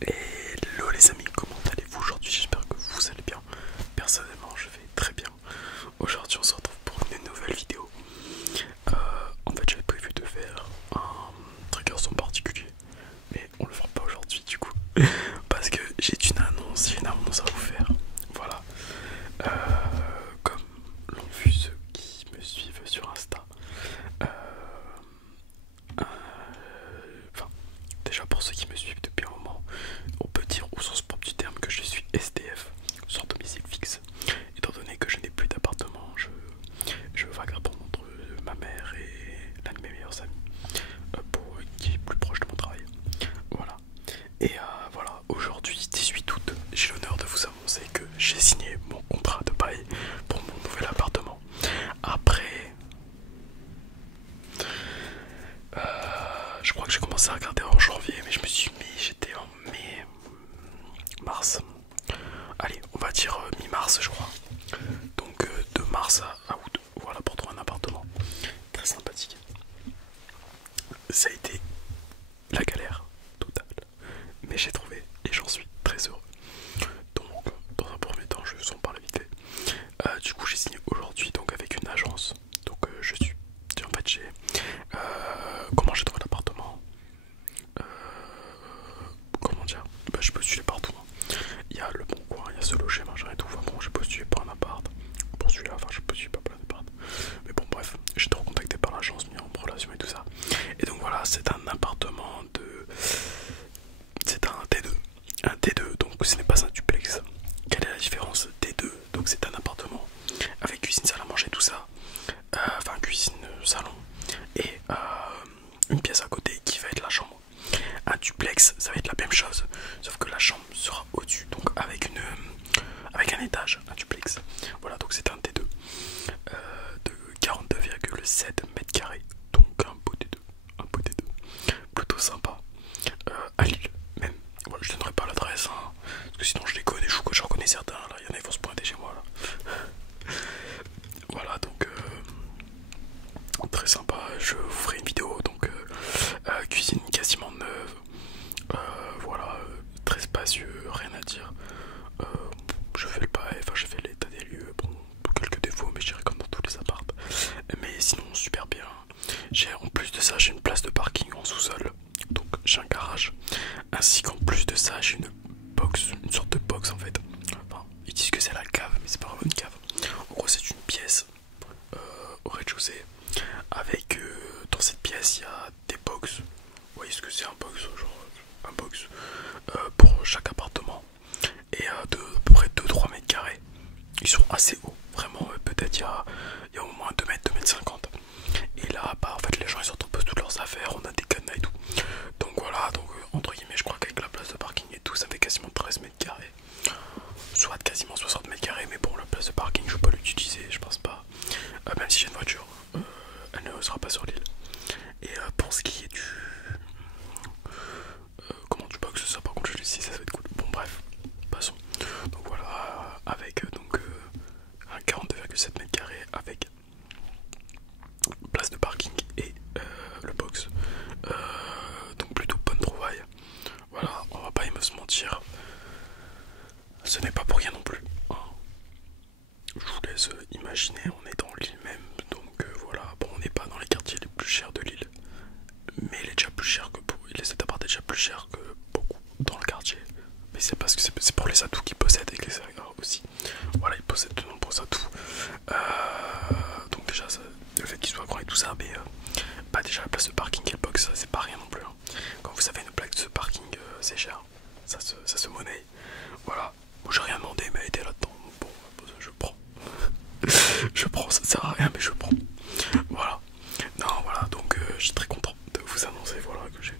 Hello les amis, comment allez-vous aujourd'hui? J'espère que vous allez bien. Personnellement, je vais très bien. Aujourd'hui, on se retrouve pour une nouvelle vidéo. En fait, j'avais prévu de faire un trigger son particulier, mais on le fera pas aujourd'hui du coup, parce que j'ai une annonce à vous faire. Voilà. Comme l'ont vu ceux qui me suivent sur Insta. Euh, Enfin, déjà pour ceux qui me suivent depuis un moment, on peut dire au sens propre du terme que je suis SDF, sans domicile fixe. Étant donné que je n'ai plus d'appartement, je vagabonde entre ma mère et l'un de mes meilleurs amis, qui est plus proche de mon travail. Voilà. Et voilà, aujourd'hui 18 août, j'ai l'honneur de vous annoncer que j'ai signé mon contrat de bail pour mon nouvel appartement. Après, je crois que j'ai commencé à regarder en janvier, mais je me suis mis, j'étais en mai, mars. Allez, on va dire mi-mars, je crois. Donc de mars à août, voilà pour trouver un appartement. Très sympathique. Ça a été la galère totale, mais j'ai trouvé et j'en suis très heureux. Donc, dans un premier temps, je vous en parle vite fait. Du coup, j'ai signé aujourd'hui donc avec une agence. Donc, je suis. En fait, j'ai. Comment j'ai trouvé l'appartement? Comment dire? Bah, je postulais partout, hein. Il y a le Bon Coin, il y a Se Loger, machin et tout. Enfin bon, j'ai postulé pour un appart. Pour celui-là, enfin, je postulé pas pour l'appart. Mais bon, bref, j'ai été recontacté par l'agence, mis en relation et tout ça. Et donc voilà, c'est un appartement de. C'est un T2. Un T2, donc ce n'est pas un duplex. Quelle est la différence? T2, donc c'est un appartement avec cuisine, salle à manger, tout ça. Enfin, cuisine, salon. Et une pièce à côté qui va être la chambre. Un duplex, ça va être la même chose, sauf que la chambre sera au-dessus, donc avec un étage, un duplex. Voilà, donc c'est un T2 de 42,7 mètres carrés, donc un beau T2, un beau T2, plutôt sympa, à Lille même. Voilà, je donnerai pas l'adresse, hein, parce que sinon je les connais, j'en connais certains, là, il y en a, ils vont se pointer chez moi là. Voilà, donc très sympa, je vous ferai une vidéo, donc cuisine quasiment neuve, voilà, très spacieux, rien à dire. Euh, je fais le bail, enfin je fais l'état des lieux, bon, quelques défauts, mais je dirais comme dans tous les apparts. Mais sinon, super bien. En plus de ça, j'ai une place de parking en sous-sol, donc j'ai un garage. Ainsi qu'en plus de ça, j'ai une box, une sorte de box en fait. Enfin, ils disent que c'est la cave, mais c'est pas vraiment une cave. En gros, c'est une pièce au rez-de-chaussée. Avec dans cette pièce, il y a des box. Vous voyez ce que c'est un box, genre un box pour chaque appartement. Et de à peu près 2-3 mètres carrés. Ils sont assez hauts, vraiment. Peut-être il y a au moins 2 mètres, 2 mètres 50. Et là, bah, en fait, les gens ils sortent un peu toutes leurs affaires. On a des cadenas et tout. Donc voilà, donc entre guillemets, je crois qu'avec la place de parking et tout, ça fait quasiment 13 mètres carrés. Soit quasiment 60 mètres carrés, mais bon, la place de parking, je vais pas l'utiliser, je pense pas. Même si j'ai une voiture, elle ne sera pas sur l'île. Et pour ce qui est du. Comment du box, ça par contre, je le sais, ça va être cool. Bon, bref, passons. Donc voilà, avec un 42,7 mètres carrés avec place de parking et le box. Donc plutôt bonne trouvaille. Voilà, on va pas se mentir. Ce n'est pas pour rien non plus, hein. Je vous laisse imaginer, on est dans l'île même, donc voilà. Bon, on n'est pas dans les quartiers les plus chers de l'île, mais il est déjà plus cher que cet appart est déjà plus cher que beaucoup dans le quartier. Mais c'est parce que c'est pour les atouts qu'ils possèdent et que les agrégations aussi. Voilà, ils possèdent de nombreux atouts. Donc déjà, le fait qu'il soit grand et tout ça, mais bah déjà la place de parking et le box, c'est pas rien non plus, hein. Quand vous avez une place de parking, c'est cher, ça se monnaie. Voilà, moi j'ai rien demandé, mais elle était là-dedans. Bon, je prends. Je prends, ça sert à rien, mais je prends. Voilà. Non, voilà, donc je suis très content de vous annoncer, voilà, que j'ai.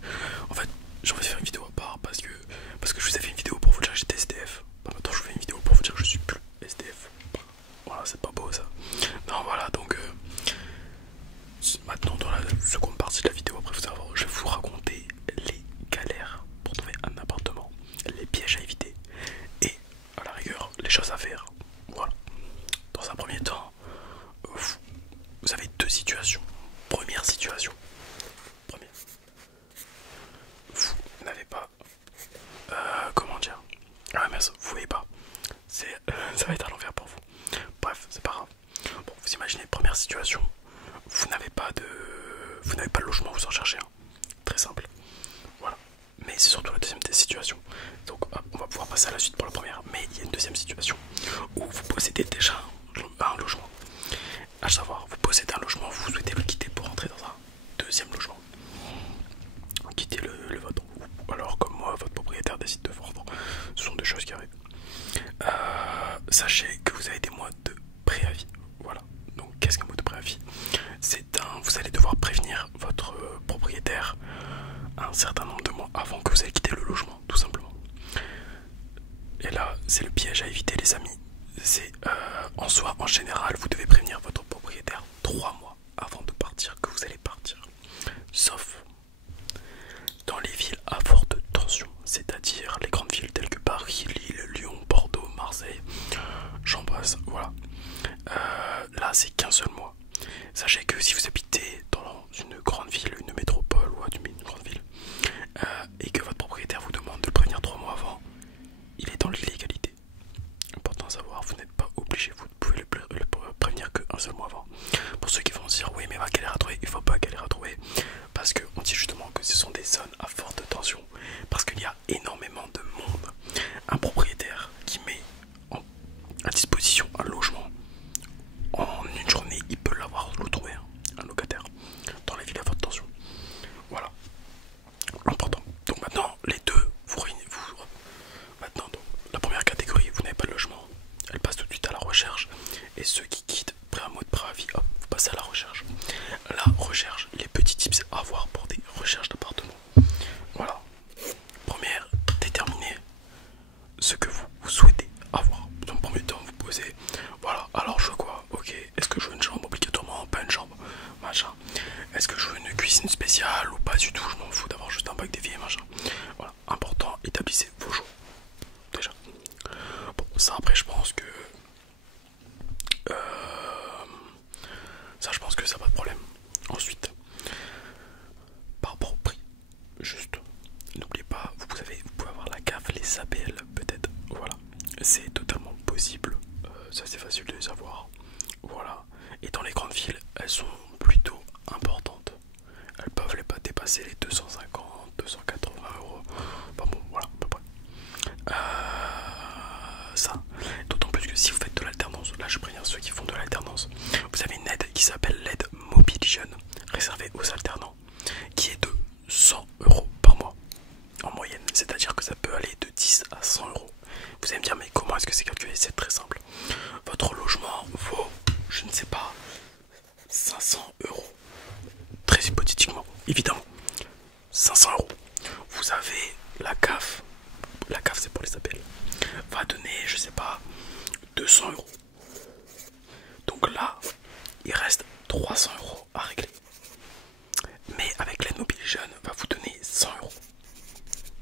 En fait, j'ai envie de faire une vidéo à part parce que je vous ai fait une vidéo pour vous dire que j'étais SDF. Bah, maintenant, je vous fais une vidéo pour vous dire que je suis plus SDF. Voilà, c'est pas beau ça. Non, voilà, donc maintenant, dans la seconde partie de la vidéo, après vous avoir, je vais vous raconter les galères pour trouver un appartement, les pièges à éviter et à la rigueur, les choses à faire. Voilà. Dans un premier temps, face, vous voyez pas. Ça va être à l'envers pour vous. Bref, c'est pas grave. Bon, vous imaginez, première situation, vous n'avez pas de logement, vous en cherchez un. Très simple. Voilà. Mais c'est surtout la deuxième situation. Donc on va pouvoir passer à la suite pour la première. Mais il y a une deuxième situation où vous possédez déjà un logement. À savoir, vous possédez un logement, vous souhaitez le quitter pour entrer dans un deuxième logement. Quitter le vôtre. Alors comme moi, votre propriétaire décide de vendre. Ce sont des choses qui arrivent. Sachez que vous avez des mois de préavis. Voilà. Donc qu'est-ce qu'un mois de préavis? Vous allez devoir prévenir votre propriétaire un certain nombre de mois avant que vous allez quitter le logement, tout simplement. Et là, c'est le piège à éviter, les amis. C'est en soi, en général, vous devez prévenir votre propriétaire 3 mois avant de partir que vous allez partir. Sauf dans les villes à forte tension, c'est-à-dire les grandes villes telles que Paris, Lille, Lyon, Bordeaux, Marseille, j'en passe, voilà. Là, c'est qu'un seul mois. Sachez que si vous habitez dans une grande ville, une métropole ou une grande ville, et que votre propriétaire vous demande de le prévenir 3 mois avant, il est dans l'illégalité. Important à savoir, vous n'êtes pas obligé, vous ne pouvez le prévenir qu'un seul mois avant. Pour ceux qui vont se dire oui mais va galérer à trouver, il ne faut pas galérer à trouver, parce qu'on dit justement que ce sont des zones à forte tension, parce qu'il y a énormément de monde. Un propriétaire qui met à disposition un logement, en une journée il peut l'avoir trouvé, un locataire, dans les villes à forte tension. Voilà, important. Donc maintenant les deux, maintenant donc, la première catégorie, vous n'avez pas de logement, elle passe tout de suite à la recherche, et ceux qui quittent après un mois de préavis, hop, vous passez à la recherche. La recherche, les petits tips à avoir pour des recherches d'appartements. Voilà. Première, déterminez ce que vous souhaitez avoir. Dans le premier temps, vous posez, voilà, alors je veux quoi? Ok, est-ce que je veux une chambre obligatoirement? Pas une chambre, machin. Est-ce que je veux une cuisine spéciale ou pas du tout? Je m'en fous d'avoir juste un bac d'évier, machin. Voilà, important, établissez vos choix. Déjà. Bon, ça après, je pense que ça pas de problème. Ensuite, par rapport au prix, juste n'oubliez pas, vous pouvez avoir la CAF, les APL peut-être, voilà, c'est totalement possible, ça c'est facile de les avoir, voilà. Et dans les grandes villes, elles sont plutôt importantes, elles peuvent pas dépasser les 250, 280 euros, enfin bon, voilà, à peu près. Ça, d'autant plus que si vous faites de l'alternance, là je préviens ceux qui font de l'alternance, vous avez une aide qui s'appelle l'aide Mobile Jeune, réservée aux alternants, qui est de 100 euros par mois en moyenne, c'est-à-dire que ça peut aller de 10 à 100 euros. Vous allez me dire mais comment est-ce que c'est calculé? C'est très simple. Votre logement vaut, je ne sais pas, 500 euros, très hypothétiquement, évidemment, 500 euros. Vous avez la CAF c'est pour les appels, va donner, je sais pas, 200 euros. Donc là, il reste 300 euros à régler. Mais avec l'aide mobile jeune, va vous donner 100 euros.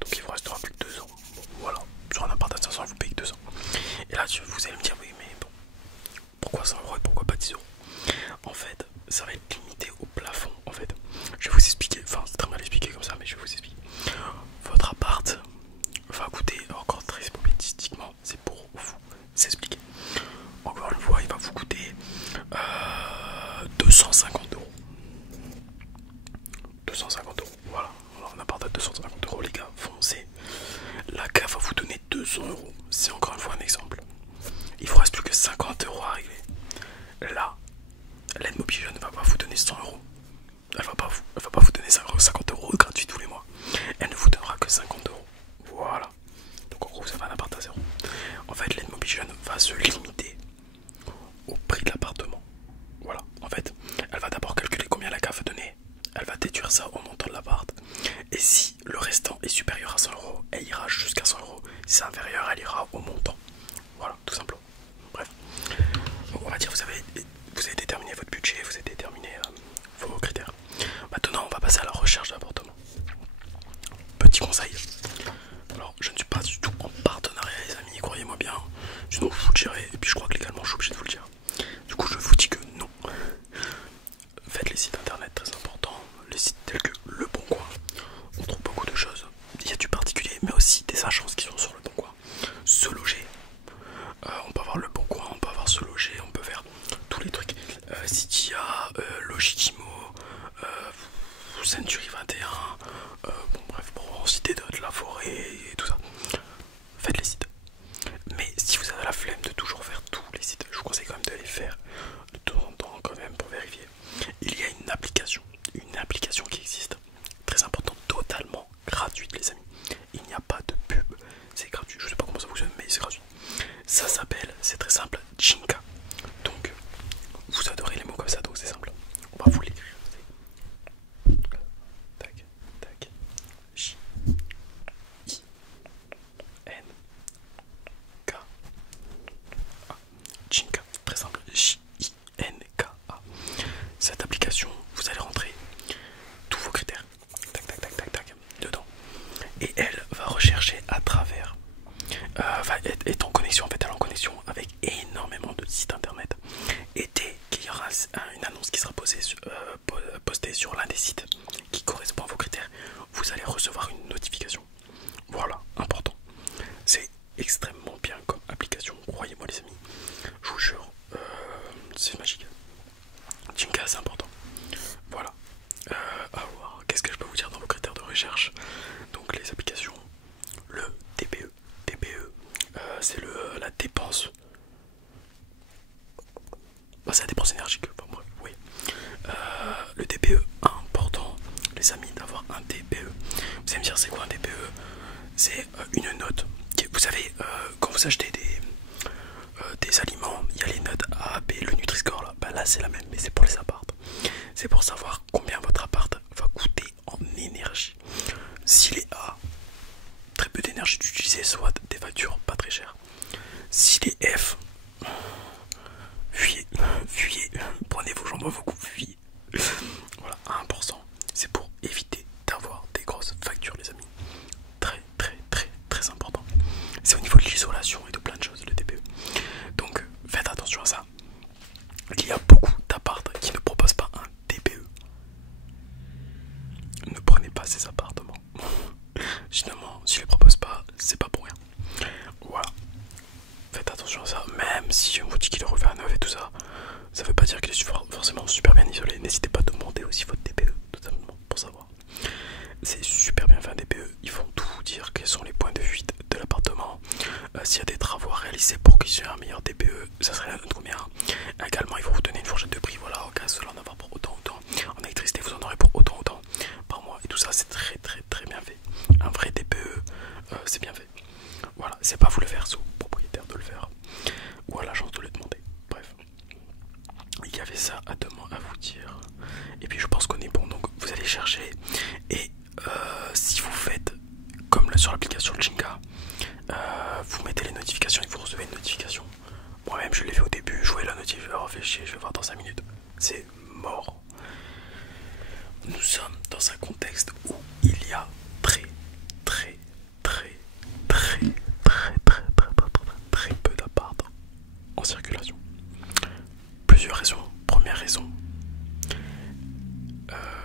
Donc il vous restera plus que 200. Bon, voilà, sur un appart à 500, vous payez 200. Et là, vous allez me dire, oui, mais bon, pourquoi 100 euros et pourquoi pas 10 euros? En fait, ça va être limité au plafond. En fait, je vais vous expliquer, enfin, c'est très mal expliqué comme ça, mais je vais vous expliquer. Votre appart va coûter, encore très hypothétiquement, c'est pour vous s'expliquer. Encore une fois, il va vous coûter 250 euros. 250 euros, voilà. Alors, un appart à 250 euros, les gars, foncez. La CAF va vous donner 200 euros. C'est encore une fois un exemple. Il vous reste plus que 50 euros à régler. Là, l'aide mobile jeune va pas vous donner 100 euros. Elle va pas vous donner 50 euros gratuit tous les mois. Elle ne vous donnera que 50 euros. Voilà. Donc en gros, vous avez un appart à zéro. En fait, l'aide mobile jeune va se limiter au prix de l'appartement. Voilà. En fait, elle va d'abord calculer combien la CAF va donner. Elle va déduire ça au montant de l'appart. Et si le restant est supérieur à 100 euros, elle ira jusqu'à 100 euros. Si c'est inférieur, elle ira au montant. Voilà, tout simplement. Bref. Donc on va dire vous avez déterminé votre budget, vous avez déterminé vos critères. Maintenant, on va passer à la recherche d'appartement. Petit conseil. Alors, je ne suis pas du tout en partenariat, les amis, croyez-moi bien. Sinon, je vous le dirai. Et puis, je crois que légalement, je suis obligé de vous le dire. Du coup, je vous dis que non. Faites les sites internet, très important. Les sites tels que Le Bon Coin. On trouve beaucoup de choses. Il y a du particulier, mais aussi des agences qui sont sur Le Bon Coin. Selon c'est gratuit. Ça s'appelle, c'est très simple, Jinka. Donc, vous adorez les mots comme ça, donc c'est simple. On va vous l'écrire. Tac, tac. J I N K A. Jinka, très simple. J I N K A. Cette application, vous allez rentrer tous vos critères. Tac, tac, tac, tac, tac. Dedans. Et elle va rechercher à travers. Est en connexion, en fait, elle est en connexion avec énormément de sites internet. Et dès qu'il y aura une annonce qui sera postée sur l'un des sites qui correspond à vos critères, vous allez recevoir une notification. Voilà, important. C'est extrêmement bien comme application, croyez-moi les amis. Je vous jure, c'est magique. Jinka, c'est important. Voilà. Alors, qu'est-ce que je peux vous dire dans vos critères de recherche? Donc les applications, le TPE. TPE, c'est la dépense. Bah, c'est la dépense énergique. Enfin, bref, oui. Le TPE, important, les amis, d'avoir un TPE. Vous allez me dire, c'est quoi un TPE? C'est une note. Vous savez, quand vous achetez des aliments, il y a les notes A, B, le Nutri-Score là. Bah là, c'est la même, mais c'est pour les apparts. C'est pour savoir combien votre appart va coûter en énergie. S'il est A, très peu d'énergie d'utiliser, soit des factures pas très chères. S'il est F, fuyez, fuyez, prenez vos jambes à vos coups, fuyez. Voilà, 1%, c'est pour éviter d'avoir des grosses factures, les amis. Très, très, très, très important. C'est au niveau de l'isolation et de plein de choses, le TPE. Donc, faites attention à ça. Il y a beaucoup d'apparts qui ne proposent pas un TPE. Ne prenez pas ces appartements. Finalement, s'ils ne les proposent pas, c'est pas pour rien. Voilà. Faites attention à ça. Même si on vous dit qu'il est refait à neuf et tout ça, ça veut pas dire qu'il est forcément super bien isolé. N'hésitez pas à demander aussi votre TPE, tout simplement, pour savoir. C'est super bien fait un TPE. Ils vont tout vous dire quels sont les points de fuite de l'appartement. S'il y a des travaux à réaliser pour qu'ils aient un meilleur TPE, ça serait la note combien. Également, ils vont vous donner une fourchette de prix. Voilà, au cas où en avoir pour autant. En électricité, vous en aurez pour autant par mois. Et tout ça, c'est très très très bien fait. Un vrai TPE, c'est bien fait. Voilà, c'est pas vous le faire, c'est au propriétaire de le faire. Ou à l'agence de le demander. Bref. Il y avait ça à vous dire. Et puis je pense qu'on est bon. Donc vous allez chercher. Et si vous faites comme sur l'application Jinka, vous mettez les notifications et vous recevez une notification. Moi-même je l'ai fait au début, je voyais la notification, oh, fait chier, je vais voir dans 5 minutes. C'est mort. Nous sommes dans un contexte où il y a très peu d'apparts en circulation. Plusieurs raisons. Première raison,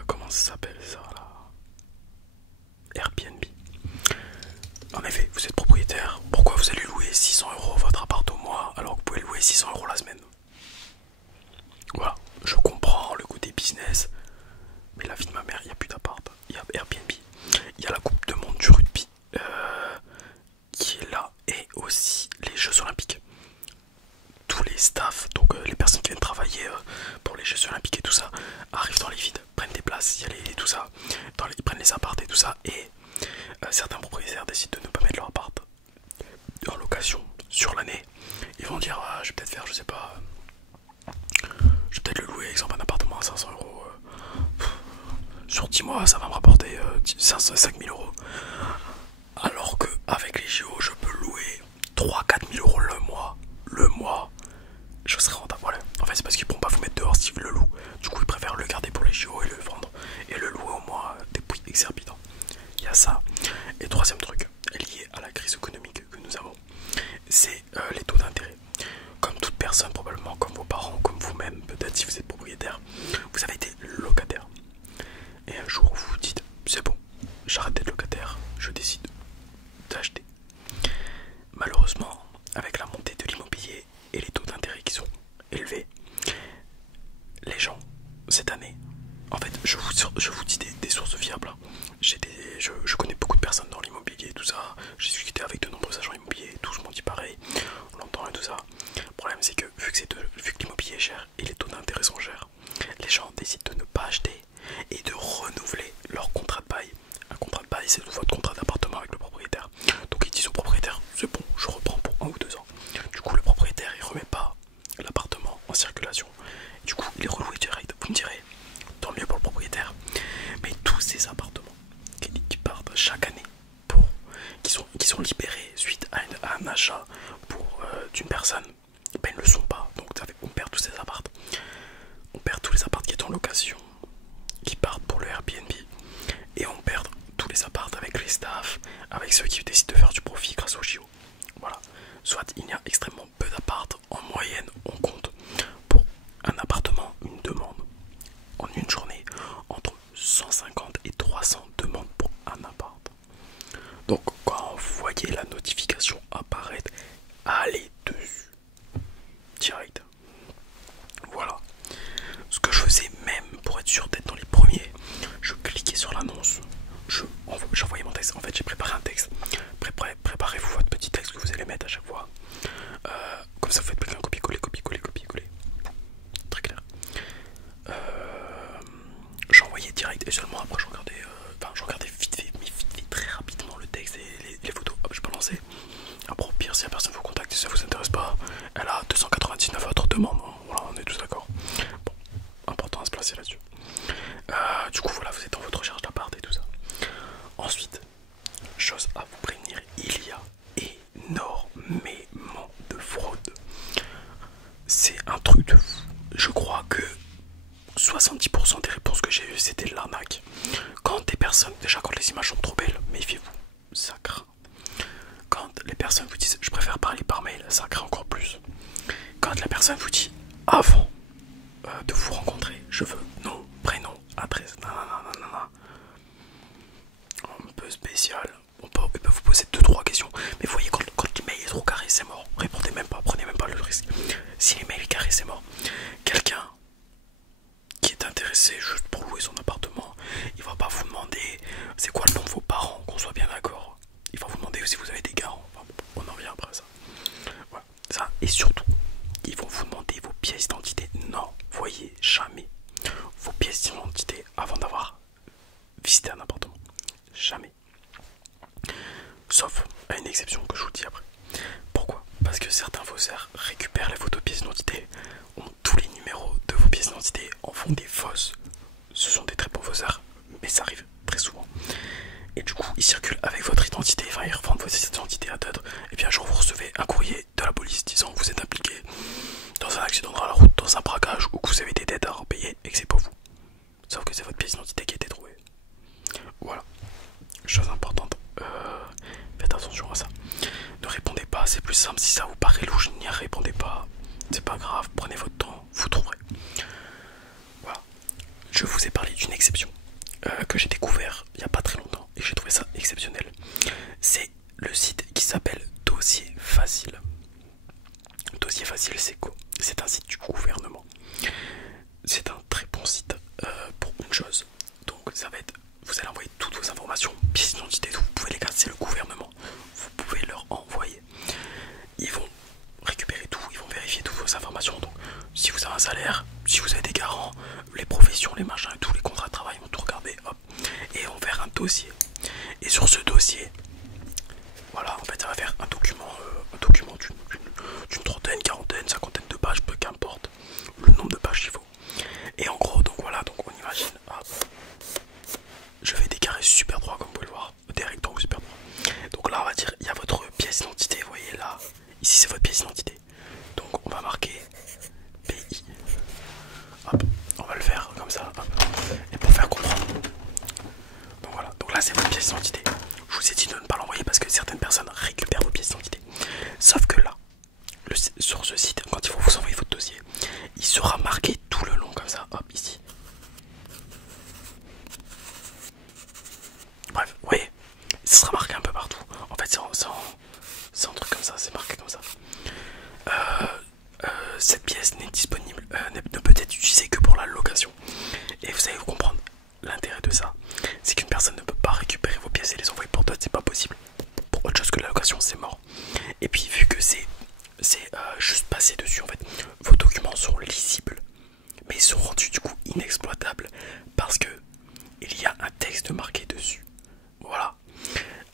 comment ça s'appelle ça là? Airbnb. En effet, vous êtes propriétaire, pourquoi vous allez louer 600 € votre appart au mois alors que vous pouvez louer 600 € la semaine? Voilà, je comprends le côté business, mais la vie de ma mère, il n'y a plus d'appart, il y a Airbnb, il y a la Coupe de Monde du rugby qui est là, et aussi les Jeux Olympiques. Tous les staffs, donc les personnes qui viennent travailler pour les Jeux Olympiques et tout ça, arrivent dans les vides, prennent des places, il y a tout ça, ils prennent les apparts et tout ça, et certains propriétaires décident de ne pas mettre leur appart en location sur l'année. Ils vont dire je vais peut-être faire, je sais pas, je vais peut-être le louer, exemple un appartement à 500 € sur 10 mois, ça va me rapporter 5 000 €. Alors que avec les JO, je peux louer 3-4 000 € le mois, je serai rentable. Voilà. En fait, c'est parce qu'ils ne pourront pas vous mettre dehors s'ils le louent. Du coup, ils préfèrent le garder pour les JO et le vendre et le louer au mois des prix exorbitants. Il y a ça. Et troisième truc lié à la crise économique que nous avons, c'est les taux d'intérêt. Comme toute personne, probablement, comme vos parents, comme vous-même, peut-être si vous êtes propriétaire, vous avez été locataire. Et un jour, vous vous dites, c'est bon, j'arrête d'être locataire, je décide d'acheter. Malheureusement, avec la montée de l'immobilier et les taux d'intérêt qui sont élevés, les gens, cette année, en fait, je vous dis des sources fiables. Je connais beaucoup de personnes dans l'immobilier et tout ça. J'ai discuté avec de nombreux agents immobiliers, tous m'ont dit pareil, on l'entend et tout ça. Le problème, c'est que vu que l'immobilier est cher et les taux d'intérêt sont chers, les gens décident de ne pas acheter et de renouveler leur contrat de bail. Un contrat de bail, c'est votre contrat d'appartement avec le propriétaire. Donc ils disent au propriétaire, c'est bon, je reprends pour sont libérés suite à un achat d'une personne, ben, ils ne le sont pas. Donc on perd tous ces apparts. On perd tous les apparts qui étaient en location, qui partent pour le Airbnb. Et on perd tous les apparts avec les staffs, avec ceux qui décident de faire du profit grâce au JO. Voilà. Soit il y a extrêmement peu d'apparts. En moyenne, on compte pour un appartement, une demande en une journée entre 150 et 300 demandes pour un appart. Donc quand vous voyez la notification apparaître, allez dessus direct. Voilà. Ce que je faisais même pour être sûr d'être dans les premiers, je cliquais sur l'annonce, j'envoyais mon texte. En fait, j'ai préparé un texte. Préparez-vous votre petit texte que vous allez mettre à chaque fois. Comme ça, vous faites un copier-coller, copier-coller. Très clair. J'envoyais direct et seulement après je regardais vite fait, très rapidement le texte et les photos. Hop, je balançais. Après, au pire, si la personne vous contacte et ça vous intéresse pas, elle a 299 autres demandes. Voilà, on est tous d'accord. Bon, important à se placer là-dessus. Du coup, voilà, vous êtes dans votre recherche d'appart et tout ça. Ensuite, chose à vous prévenir, il y a énormément de fraude. C'est un truc de fou. Je crois que 70% des réponses que j'ai eues, c'était de l'arnaque. Quand des personnes, déjà quand les images sont trop belles, méfiez-vous, ça craint. Quand les personnes vous disent je préfère parler par mail, ça craint encore plus. Quand la personne vous dit avant de vous rencontrer, je veux nom, prénom, adresse, nanana, un peu spécial. Il peut vous poser 2-3 questions, mais vous voyez, quand l'email est trop carré, c'est mort. Répondez même pas, prenez même pas le risque. Si l'email est carré, c'est mort. Quelqu'un qui est intéressé juste pour louer son appartement, il va pas vous demander c'est quoi le nom de vos parents, qu'on soit bien d'accord. Il va vous demander si vous avez des garants. Enfin, on en revient après ça. Voilà. Ça, et surtout, ils vont vous demander vos pièces d'identité. Non, voyez jamais vos pièces d'identité avant d'avoir visité un appartement. Jamais. Sauf à une exception que je vous dis après. Pourquoi? Parce que certains faussaires récupèrent les photos de pièces d'identité, ont tous les numéros de vos pièces d'identité, en font des fausses. Ce sont des très bons faussaires, mais ça arrive très souvent. Et du coup, ils circulent avec votre identité, enfin ils revendent votre identité à d'autres. Et bien un jour, vous recevez un courrier de la police disant que vous êtes impliqué dans un accident de la route, dans un braquage, ou que vous avez des dettes à repayer et que c'est pas vous. Sauf que c'est votre pièce d'identité qui a été trouvée. Voilà. Chose importante, faites attention à ça. Ne répondez pas, c'est plus simple. Si ça vous paraît louche, n'y répondez pas. C'est pas grave, prenez votre temps, vous trouverez. Voilà. Je vous ai parlé d'une exception que j'ai découvert il n'y a pas très longtemps et j'ai trouvé ça exceptionnel. C'est le site qui s'appelle Dossier Facile. Dossier Facile, c'est quoi? C'est un site du gouvernement. C'est un très bon site pour une chose. Donc ça va être, vous allez envoyer toutes vos informations, pièces d'identité, vous pouvez les garder, c'est le gouvernement. Vous pouvez leur envoyer. Ils vont récupérer tout, ils vont vérifier toutes vos informations. Donc si vous avez un salaire, si vous avez des garants, les professions, les machins et tous les contrats de travail, ils vont tout regarder, hop, et vont faire un dossier. Et sur ce dossier, voilà, en fait ça va faire un document d'une trentaine, quarantaine, cinquantaine de pages, peu qu'importe le nombre de pages qu'il faut. Et en gros, donc voilà, donc on imagine, hop, je fais des carrés super droits comme vous pouvez le voir, des rectangles super droits. Donc là on va dire, il y a votre pièce d'identité, vous voyez là, ici c'est votre pièce d'identité. Donc on va marquer pays. Hop, on va le faire comme ça, hop. Et pour faire comprendre. Donc voilà, donc là c'est votre pièce d'identité. Je vous ai dit de ne pas l'envoyer parce que certaines personnes récupèrent vos pièces d'identité. Sauf que là, sur ce site, quand il faut vous envoyer votre dossier, il sera marqué tout le long comme ça, hop, ici. Bref, vous voyez, ça sera marqué un peu partout. En fait, c'est un truc comme ça, c'est marqué comme ça. Cette pièce n'est disponible, ne peut être utilisée que pour la location. Et vous allez comprendre l'intérêt de ça, c'est qu'une personne ne peut pas récupérer vos pièces et les envoyer pour d'autres, c'est pas possible. Pour autre chose que la location, c'est mort. Et puis vu que c'est juste passé dessus, en fait, vos documents sont lisibles, mais ils sont rendus du coup inexploitables parce que il y a un texte marqué dessus. Voilà.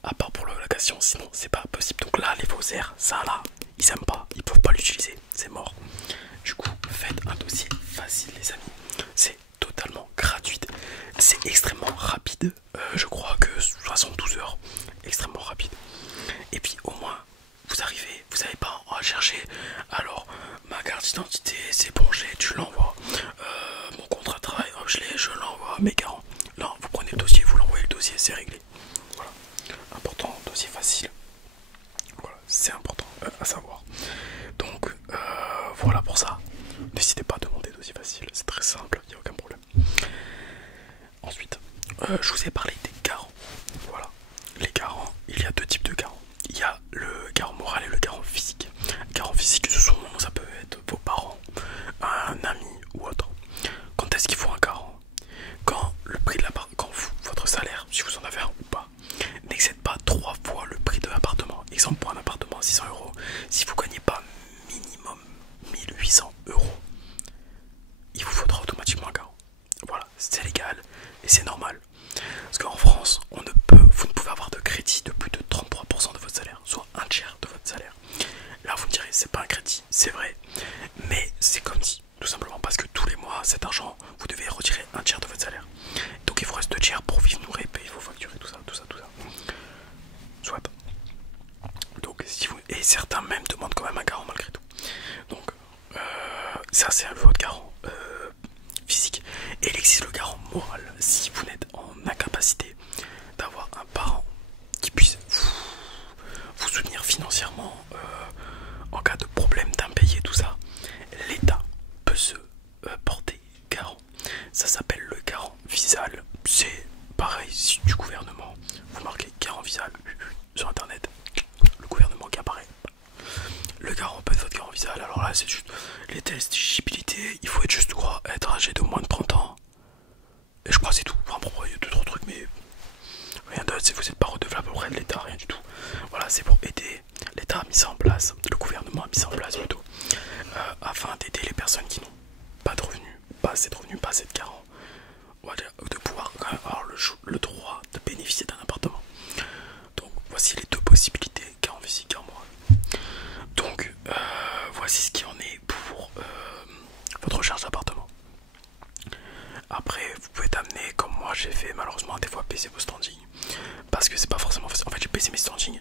À part pour la location, sinon c'est pas possible. Donc là, les faussaires, ça là, ils aiment pas, ils peuvent pas l'utiliser, c'est mort. Du coup, faites un dossier facile, les amis. C'est totalement gratuit. C'est extrêmement rapide. Je crois que 72 heures, extrêmement rapide. Et à savoir. Donc voilà pour ça. N'hésitez pas à demander d'aussi facile, c'est très simple, il n'y a aucun problème. Ensuite, je vous ai parlé des garants. Voilà, les garants, il y a deux types de garants. Il y a le garant moral et le garant physique. Garant physique, ça peut être vos parents, un ami ou autre. Quand est-ce qu'il faut un garant? Quand le prix de l'appart, quand votre salaire, si vous en avez un ou pas, n'excède pas 3 fois le prix de l'appartement. Exemple, pour un appartement à 600 euros, si vous gagnez pas minimum 1800 euros, il vous faudra automatiquement un garant. Voilà, c'est légal et c'est normal. Parce qu'en France, vous ne pouvez avoir de crédit de plus de 33% de votre salaire, soit un tiers de votre salaire. Là, vous me direz, c'est pas un crédit, c'est vrai, mais c'est comme si, tout simplement parce que tous les mois, cet argent, vous devez retirer un tiers de votre salaire. Donc il vous reste 2 tiers pour vivre, nourrir, payer vos factures et tout ça. Soit. Donc, si vous... Et certains même demandent quand même un garant malgré tout. Donc, ça c'est votre garant physique. Et il existe le garant moral. Si vous n'êtes en incapacité d'avoir un parent qui puisse vous soutenir financièrement en cas de problème d'impayé, tout ça, l'État peut se porter garant. Ça s'appelle le garant visal. C'est pareil, si du gouvernement, vous marquez garant visal sur internet, le gouvernement qui apparaît. Le garant peut être votre garant visal. Alors là, c'est juste les tests d'éligibilité. Il faut être juste quoi, être âgé de moins de 30 ans. Et je crois que c'est tout. Enfin, bon, il y a 2-3 trucs, mais rien d'autre. Vous n'êtes pas redevable auprès de l'État, rien du tout. Voilà, c'est pour aider. L'État a mis ça en place, le gouvernement a mis ça en place plutôt, afin d'aider les personnes qui n'ont pas de revenus, pas assez de revenus, pas assez de garants, de pouvoir quand même avoir le droit de bénéficier d'un appartement. Donc voici les deux possibilités, garant physique, garant moral. Donc voici ce qui en est pour votre recherche d'appartement. Après, vous pouvez t'amener, comme moi j'ai fait malheureusement des fois, baisser vos standings. Parce que c'est pas forcément facile. En fait, j'ai baissé mes standings.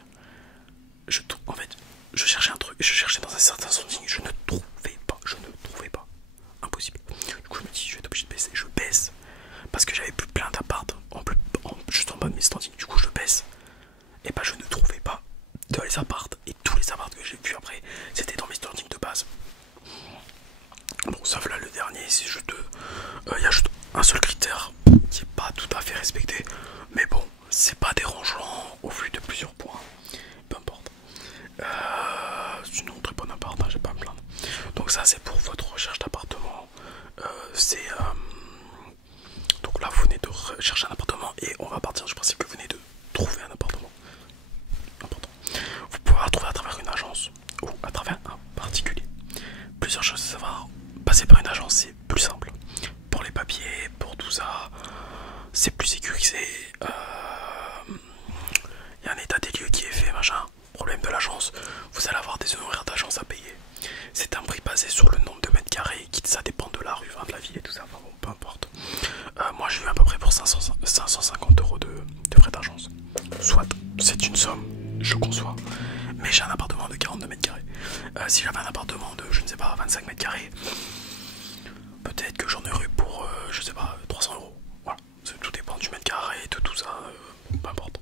En fait, je cherchais un truc, je cherchais dans un certain standing, je ne trouvais pas. Impossible. Du coup, je me dis, je vais être obligé de baisser. Je baisse. Parce que j'avais plus plein d'appart juste en bas de mes standings. Du coup, je baisse. Et bah, je ne trouvais pas de les apparts. Et tous les apparts que j'ai vus après, c'était dans mes standings de base. Bon, sauf là le dernier, c'est juste. Il y a juste un seul critère qui est pas tout à fait respecté. Mais bon, c'est pas dérangeant au vu de plusieurs points. Peu importe. Sinon, très bon appart, hein, j'ai pas à me plaindre. Donc, ça, c'est pour votre recherche d'appartement. Donc là, vous venez de chercher un appartement et on va partir du principe que vous venez de trouver un appartement. Important. Vous pouvez la trouver à travers une agence ou à travers un particulier. Plusieurs choses à savoir. Passer par une agence, c'est plus simple. Pour les papiers, pour tout ça, c'est plus sécurisé. Il y a un état des lieux qui est fait, machin. Problème de l'agence, vous allez avoir des honoraires d'agence à payer. C'est un prix basé sur le nombre de mètres carrés, ça dépend de la rue, de la ville et tout ça, enfin bon, peu importe. Moi j'ai eu à peu près pour 550 euros de frais d'agence. Soit, c'est une somme, je conçois, mais j'ai un appartement de 42 mètres carrés. Si j'avais un appartement de, je ne sais pas, 25 mètres carrés, peut-être que j'en aurais eu pour, je sais pas, 300 euros. Voilà, tout dépend du mètre carré, de tout ça, peu importe.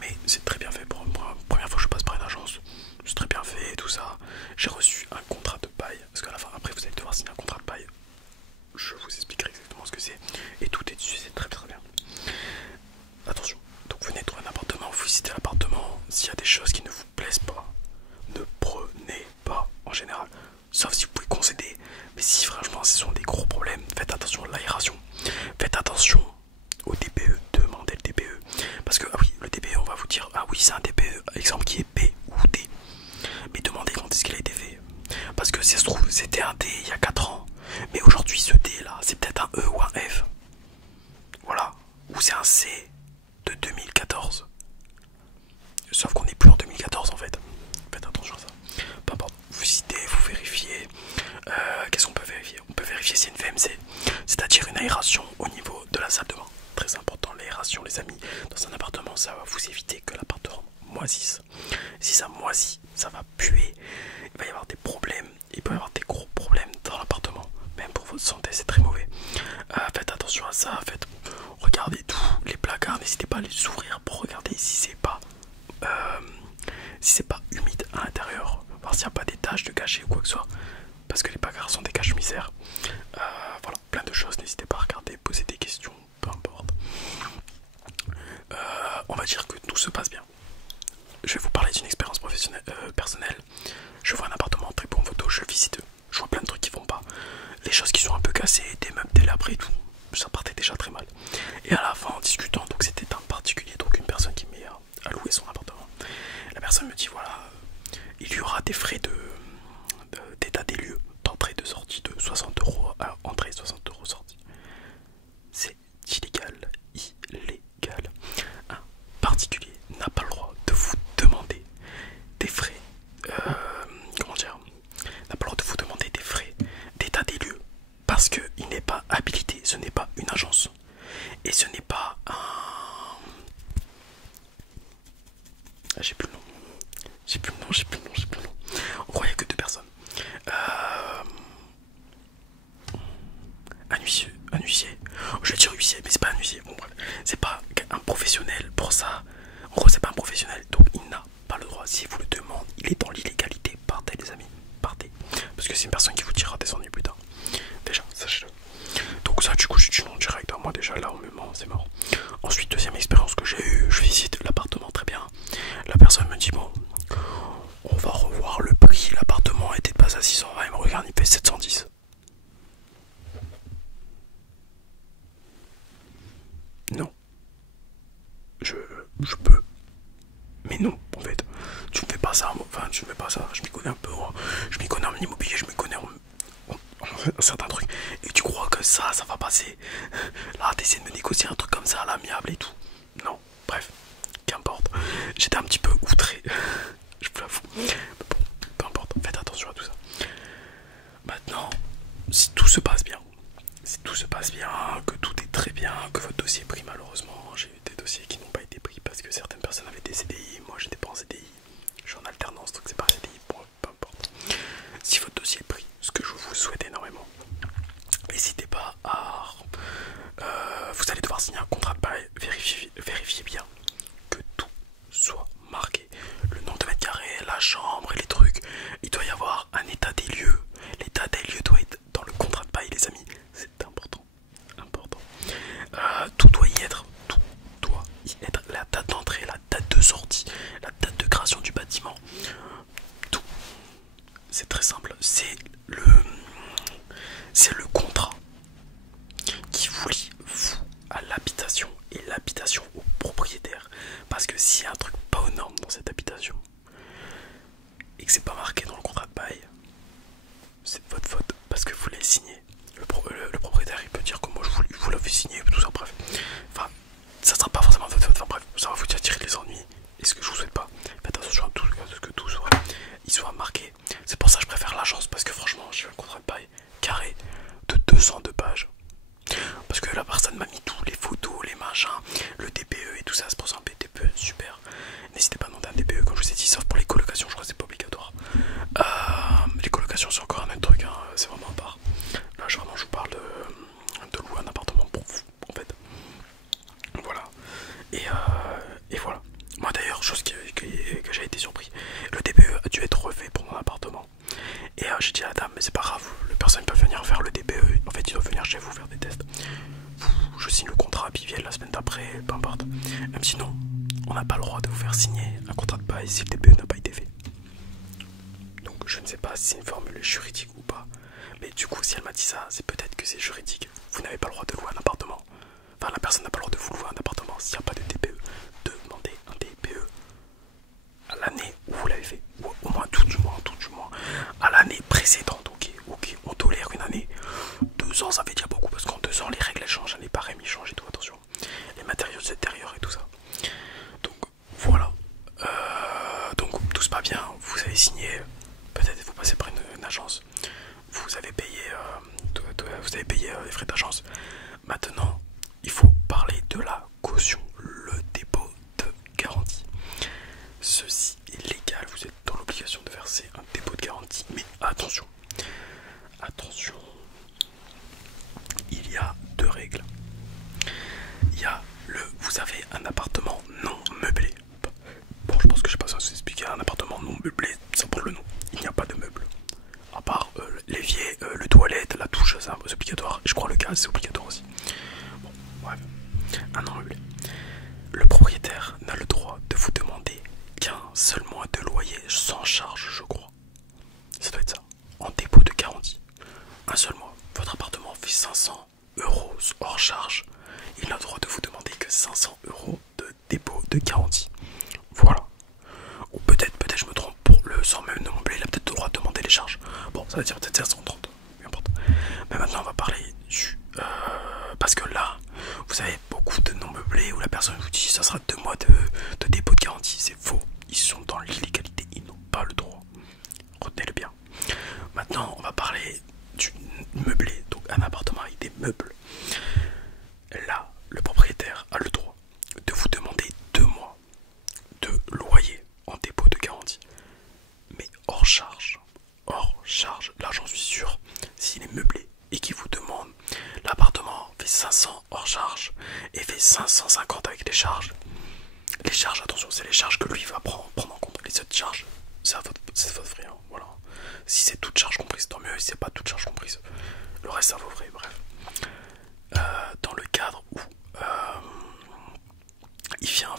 Mais c'est très bien fait pour une première fois que je passe par une agence. C'est très bien fait et tout ça. J'ai reçu un contrat de bail. Parce qu'à la fin, après, vous allez devoir signer un contrat de bail. Je vous expliquerai exactement ce que c'est. Et tout est dessus, c'est très très bien. Attention, donc vous venez de trouver un appartement, vous visitez l'appartement. S'il y a des choses qui ne vous plaisent pas, ne prenez pas en général. Sauf si vous pouvez concéder. Mais si franchement ce sont des gros problèmes, faites attention à l'aération. Faites attention au DPE, demandez le DPE. Parce que, ah oui, le DPE, on va vous dire, ah oui, c'est un DPE, exemple qui est B ou D. Mais demandez quand est-ce qu'il a été fait. Parce que si ça se trouve, c'était un D il y a 4 ans. Mais aujourd'hui, ce D là, c'est peut-être un E ou un F. Voilà. Ou c'est un C de 2014. Sauf qu'on n'est plus en 2014 en fait. Faites attention à ça. Peu importe. Vous visitez, vous vérifiez. Qu'est-ce qu'on peut vérifier? On peut vérifier si c'est une VMC. C'est-à-dire une aération au niveau de la salle de bain. Très important, l'aération les amis. Dans un appartement, ça va vous éviter que l'appartement moisisse. Si ça moisit, ça va puer. Il va y avoir des problèmes. Il peut y avoir des gros problèmes dans l'appartement. Même pour votre santé, c'est très mauvais. Faites attention à ça. Regardez tous les placards. N'hésitez pas à les ouvrir pour regarder si c'est pas si c'est pas humide à l'intérieur, voir s'il n'y a pas des taches de cachet ou quoi que ce soit, parce que les bagarres sont des cache-misères. Voilà, plein de choses, n'hésitez pas à regarder, poser des questions, peu importe. On va dire que tout se passe bien. Je vais vous parler d'une expérience professionnelle, personnelle. Je vois un appartement très beau en photo, je le visite, je vois plein de trucs qui vont pas. Les choses qui sont un peu cassées, des meubles délabrés et tout, ça partait déjà très mal. Et à la fin, en discutant, donc c'était un particulier, donc une personne qui m'est à louer son appartement. La personne me dit voilà, il y aura des frais d'état des lieux, d'entrée de sortie de 60 euros, entrée 60 euros sortie. C'est illégal, illégal. Un particulier n'a pas le droit de vous demander des frais, comment dire, n'a pas le droit de vous demander des frais d'état des lieux parce qu'il n'est pas habilité, ce n'est pas une agence et ce n'est pas un... Ah, j'ai plus le nom. J'ai plus le nom. On croyait que deux personnes. Un huissier. Je vais dire huissier, mais c'est pas un huissier. Bon bref, c'est pas un professionnel pour ça. En gros, c'est pas un professionnel, donc il n'a pas le droit. S'il vous le demande, il est dans l'illégalité. Partez les amis, partez. Parce que c'est une personne qui vous tirera des ennuis plus tard. Déjà, sachez-le. Donc ça, du coup, je dis non direct. Moi déjà là, au moment, c'est mort. Ensuite, deuxième expérience que j'ai eue, je visite l'appartement très bien. La personne me dit bon, on va revoir le prix. L'appartement était de base à 620. Il me regarde, il fait 710. Non. Je peux. Mais non, en fait. Tu ne fais pas ça, enfin, tu ne fais pas ça. Je m'y connais un peu. Je m'y connais en immobilier, je m'y connais en certains trucs. Et tu crois que ça va passer. Là, t'essaies de me négocier un truc comme ça à l'amiable et tout. Non, bref, qu'importe. J'étais un petit peu outré. Je vous l'avoue. Mais bon, peu importe, faites attention à tout ça. Maintenant, si tout se passe bien, que tout est très bien, que votre dossier est pris, malheureusement, j'ai eu des dossiers qui n'ont pas été pris parce que certaines personnes avaient des CDI, moi j'étais pas en CDI, je suis en alternance donc c'est pas un CDI, bon, peu importe. Si votre dossier est pris, ce que je vous souhaite énormément, n'hésitez pas à... vous allez devoir signer un contrat de bail, vérifiez bien que tout soit marqué. Le nombre de mètres carrés, la chambre et les trucs, il doit y avoir un état des lieux. L'état des lieux doit être dans le contrat de bail les amis, c'est important. Tout doit y être, la date d'entrée, la date de sortie, la date de création du bâtiment, tout. C'est très simple, c'est le contrat qui vous lie vous à l'habitation et l'habitation au propriétaire. Parce que s'il y a un truc pas aux normes dans cette habitation et que c'est pas marqué dans le contrat de bail, c'est votre faute parce que vous l'avez signé. Le propriétaire il peut dire que moi je vous l'avais signé, tout ça, bref. Enfin, ça sera pas forcément votre faute, enfin bref, ça va vous attirer les ennuis. Et ce que je vous souhaite pas, faites attention à tout, ce que tout soit marqué. C'est pour ça que je préfère l'agence parce que franchement, j'ai eu un contrat de bail carré de 202 pages. Parce que la personne m'a mis tous les photos, les machins, le DPE et tout ça, c'est pour ça un DPE super. N'hésitez pas à demander un DPE comme je vous ai dit, sauf pour les colocations, je crois que c'est pas obligatoire. Les colocations c'est encore un autre truc, hein, c'est vraiment à part. Là je vous parle de louer un appartement pour vous en fait. Voilà. Et voilà. Moi d'ailleurs, chose que j'ai été surpris, le DPE a dû être refait pour mon appartement. Et j'ai dit à la dame, mais c'est pas grave, les personnes peuvent venir faire le DPE. En fait, ils doivent venir chez vous faire des tests. Je signe le contrat, puis ils viennent la semaine d'après, peu importe. Même si non, on n'a pas le droit de vous faire signer un contrat de bail si le DPE n'a pas été fait. Donc je ne sais pas si c'est une formule juridique ou pas. Mais du coup, si elle m'a dit ça, c'est peut-être que c'est juridique. Vous n'avez pas le droit de louer un appartement. Enfin, la personne n'a pas le droit de vous louer un appartement s'il n'y a pas de DPE. Demandez un DPE à l'année où vous l'avez fait. Ou au moins tout du moins, à l'année précédente. Ok, on tolère une année. 2 ans, ça fait déjà beaucoup parce qu'en 2 ans, les règles elles changent, les barèmes ils changent et tout, attention. Les matériaux extérieurs et tout ça. Donc voilà. Donc tout se passe bien, vous avez signé. Peut-être vous passez par une agence. Vous avez payé, les frais d'agence. Maintenant, il faut parler de la caution, le dépôt de garantie. Ceci est légal, vous êtes dans l'obligation de verser un dépôt de garantie. Mais attention, il y a 2 règles. Il y a vous avez un appartement non meublé. Bon, je pense que je n'ai pas besoin de vous expliquer. Un appartement meublé, ça porte le nom. Il n'y a pas de meubles. À part l'évier, le toilette, la douche, c'est obligatoire. Je crois le gaz, c'est obligatoire aussi. Bon, bref. Un non meublé. Le propriétaire n'a le droit de vous demander qu'un seul mois de loyer sans charge, je crois. Ça doit être ça. En dépôt de garantie. Un seul mois. Votre appartement fait 500 euros hors charge. Il n'a le droit de vous demander que 500 euros de dépôt de garantie. Voilà. Ou peut-être je me trompe pour le sans même non meublé, il a peut-être le droit de demander les charges. Bon, ça veut dire peut-être 530, peu importe. Mais maintenant on va parler du... parce que là, vous avez beaucoup de non meublés où la personne vous dit ça sera 2 mois de dépôt de garantie. C'est faux. Ils sont dans l'illégalité, ils n'ont pas le droit. Retenez-le bien. Maintenant on va parler du meublé, donc un appartement avec des meubles. Là, le propriétaire a le droit de vous demander 2 mois de loyer en dépôt de garantie, mais hors charge. Hors charge, là j'en suis sûr, s'il est meublé et qu'il vous demande, l'appartement fait 500 hors charge et fait 550 avec les charges. Les charges, attention, c'est les charges que lui va prendre en compte. Les autres charges, c'est votre frais, hein, voilà. Si c'est toute charge comprise, tant mieux. Si c'est pas toute charge comprise, le reste ça vaut vrai, bref. Dans le cadre où il vient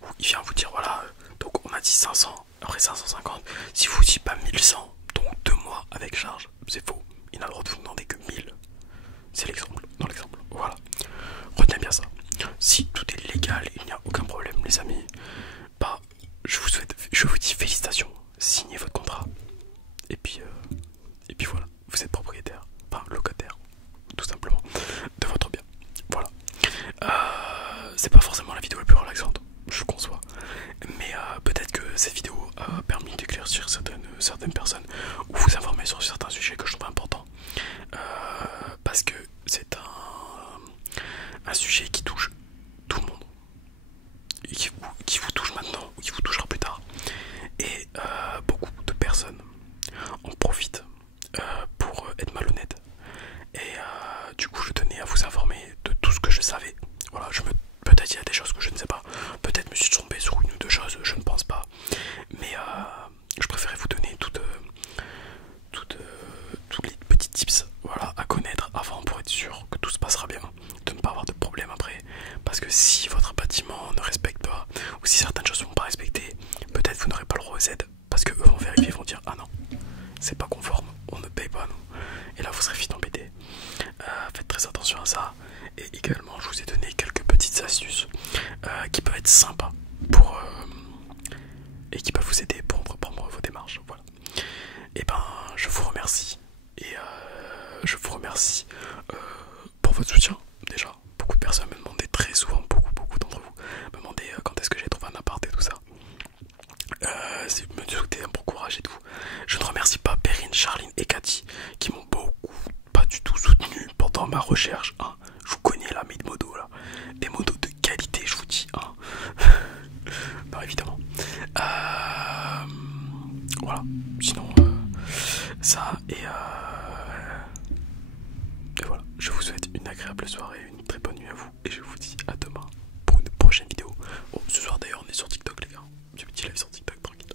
où il vient vous dire voilà, donc on a dit 500, après 550, si vous dites pas 1100, donc 2 mois avec charge, c'est faux. Il n'a le droit de vous demander que 1000. C'est l'exemple, dans l'exemple, voilà. Retenez bien ça. Si tout est légal, il n'y a aucun problème, les amis. Bah, je vous dis félicitations, signez votre contrat. Et puis voilà, vous êtes propriétaire, enfin locataire, tout simplement, de votre bien. Voilà. C'est pas forcément la vidéo la plus relaxante, je conçois. Mais peut-être que cette vidéo a permis d'éclaircir certaines personnes ou vous informer sur certains sujets que je trouve importants. Parce que c'est un sujet qui touche tout le monde. Et qui vous touche maintenant ou qui vous touchera plus tard. Et beaucoup de personnes en profitent pour être malhonnêtes. Et du coup je tenais à vous informer de tout ce que je savais. Voilà, peut-être il y a des choses que je ne sais pas. Peut-être me suis trompé sur une ou deux choses, je ne pense pas. Mais je préférais vous donner toutes les petits tips, voilà, à connaître avant pour être sûr que tout se passera bien, de ne pas avoir de problème après. Parce que si votre bâtiment ne respecte pas, ou si certaines choses ne sont pas respectées, peut-être vous n'aurez pas le droit aux aides. Parce que eux vont vérifier, ils vont dire ah non, c'est pas conforme, on ne paye pas nous. Et là vous serez vite embêté. Faites très attention à ça. Et également je vous ai donné quelques petites astuces qui peuvent être sympas pour et qui peuvent vous aider pour entreprendre vos démarches. Voilà. Et ben je vous remercie. Et je vous remercie pour votre soutien. Déjà, beaucoup de personnes me demandaient très souvent, beaucoup d'entre vous me demandaient quand est-ce que j'ai trouvé un appart et tout ça. Me souhaiter un bon courage et tout. Je ne remercie pas Perrine, Charline et Cathy qui m'ont pas du tout soutenu pendant ma recherche. Hein. Je vous connais là, mes modos là. Des modos de qualité, je vous dis. Hein. Non, évidemment. Voilà. Sinon, ça et voilà. Je vous souhaite une agréable soirée, une très bonne nuit à vous. Et je vous dis à demain pour une prochaine vidéo. Bon, ce soir d'ailleurs, on est sur TikTok, les gars. J'ai petit live sur TikTok, tranquille.